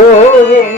Oh, yeah.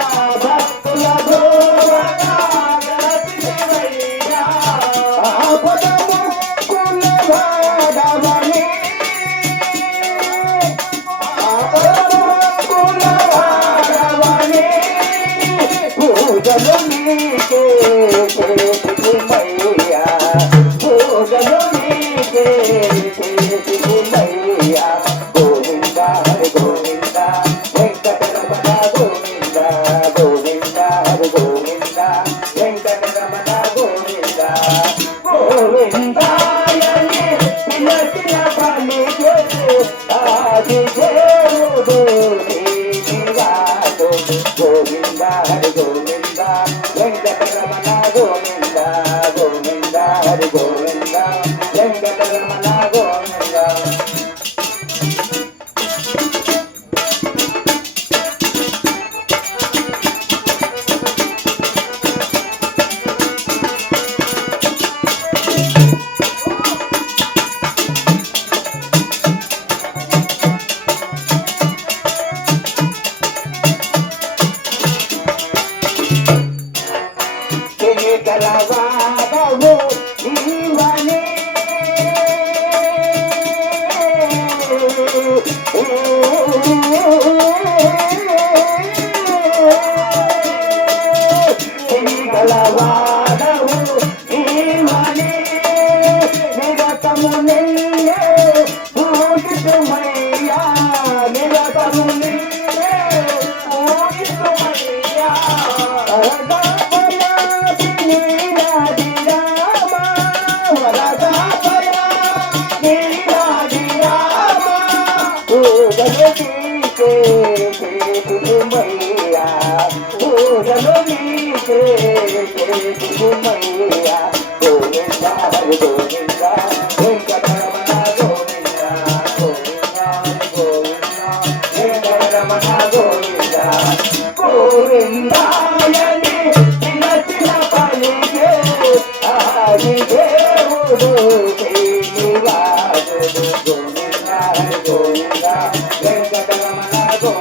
Govinda Govinda Hari Govinda Venkata Ramana Govinda. గలవాదవు జీవనే. గలవాదవు జీవనే. నిరతము నిల్లే మయ్యా పూజలు నీకే మయ్యా గోవిందా హరి గోవిందా వెంకట వెంకటరమణ గో